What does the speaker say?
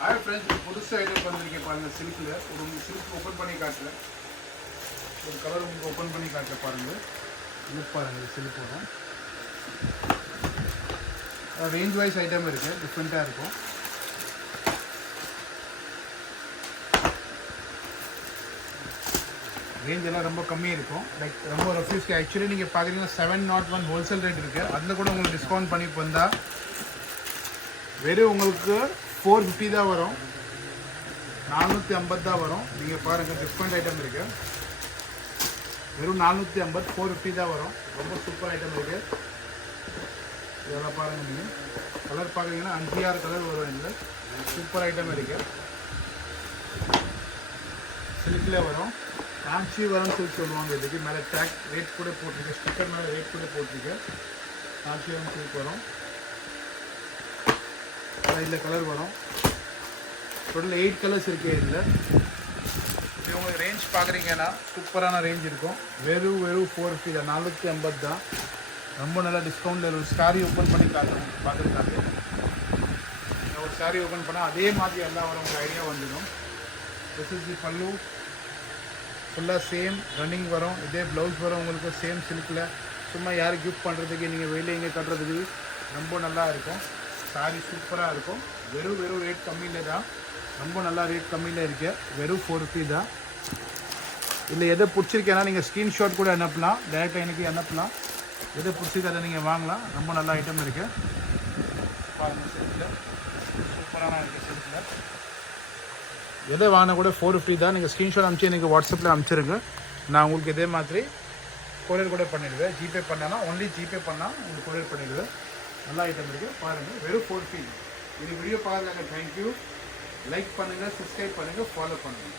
Hi friends, புதுசு item பண்ணிருக்கேன் பாருங்கள். சில்கில் ஒரு சில்க் ஓப்பன் பண்ணி காட்டுறேன். ஒரு கலர் உங்களுக்கு ஓப்பன் பண்ணி காட்டுறேன் பாருங்கள். லுக் பாருங்கள். சில்க் வரும். ரேஞ்ச் வைஸ் ஐட்டம் இருக்குது, டிஃப்ரெண்ட்டாக இருக்கும். ரேஞ்ச் எல்லாம் ரொம்ப கம்மியாக இருக்கும். லைக் ரொம்ப ரஃப்யூஸ்க்கு ஆக்சுவலி நீங்கள் பார்க்குறீங்கன்னா 701 ஹோல்சேல் ரேட் இருக்குது. அதில் கூட உங்களுக்கு டிஸ்கவுண்ட் பண்ணி வந்தால் வெறும் உங்களுக்கு 450 தான் வரும், 450 தான் வரும். நீங்கள் பாருங்கள், டிஃப்ரெண்ட் ஐட்டம் இருக்குது. வெறும் 450, 450 தான் வரும். ரொம்ப சூப்பர் ஐட்டம் இருக்குது. இதெல்லாம் பாருங்கள். நீங்கள் கலர் பார்க்குறீங்கன்னா 5-6 கலர் வரும். இதில் சூப்பர் ஐட்டம் இருக்குது. சில்கில் வரும். காஞ்சிபுரம் சில்க் சொல்லுவாங்க. இதுக்கு மேலே டேக் ரேட் கூட போட்டிருக்கு, ஸ்டிக்கர் மேலே ரேட் கூட போட்டிருக்கு. காஞ்சிபுரம் சில்க் வரும். இதில் கலர் வரும். டோட்டல் 8 கலர்ஸ் இருக்குது இதில். இது உங்களுக்கு ரேஞ்ச் பார்க்குறீங்கன்னா சூப்பரான ரேஞ்ச் இருக்கும். வெறும் 450 தான், 450 தான். ரொம்ப நல்லா டிஸ்கவுண்டில் ஒரு சாரீ ஓப்பன் பண்ணி காட்டுறோம் பார்க்குறதுக்காக. ஒரு சாரீ ஓப்பன் பண்ணால் அதே மாதிரி எல்லாம் வரும், உங்களுக்கு ஐடியா வந்துடும். திஸ் இஸ் தி பல்லு. ஃபுல்லாக சேம் ரன்னிங் வரும். இதே ப்ளவுஸ் வரும் உங்களுக்கு சேம் சில்கில். சும்மா யாரும் கிஃப்ட் பண்ணுறதுக்கு, நீங்கள் வெளியே இங்கே கட்டுறதுக்கு ரொம்ப நல்லா இருக்கும். சாரி சூப்பராக இருக்கும். வெறும் ரேட் கம்மியில் தான். ரொம்ப நல்லா ரேட் கம்மியில் இருக்குது. வெறும் 450 தான். இல்லை எதை பிடிச்சிருக்கேன்னா நீங்கள் ஸ்க்ரீன்ஷாட் கூட அனுப்பலாம், டேரெக்டாக எனக்கு அனுப்பலாம். எதை பிடிச்சிருக்கு அதை நீங்கள் வாங்கலாம். ரொம்ப நல்ல ஐட்டம் இருக்குது. பாருங்கள், சில்கில் சூப்பரான இருக்குது. சில்கில் எதை வாங்கினா கூட 450 தான். நீங்கள் ஸ்க்ரீன்ஷாட் அனுப்பிச்சு எனக்கு வாட்ஸ்அப்பில் அனுப்பிச்சிருங்க. நான் உங்களுக்கு இதே மாதிரி கொரியர் கூட பண்ணிடுவேன். ஜிபே பண்ணால் ஒன்லி ஜிபே பண்ணால் உங்களுக்கு கொரியர் பண்ணிடுவேன். நல்ல ஐட்டம் இருக்குது. பாருங்கள், வெறும் 450. இது வீடியோ பார்க்குறாங்க. தேங்க்யூ. லைக் பண்ணுங்கள், சப்ஸ்கிரைப் பண்ணுங்கள், ஃபாலோ பண்ணுங்கள்.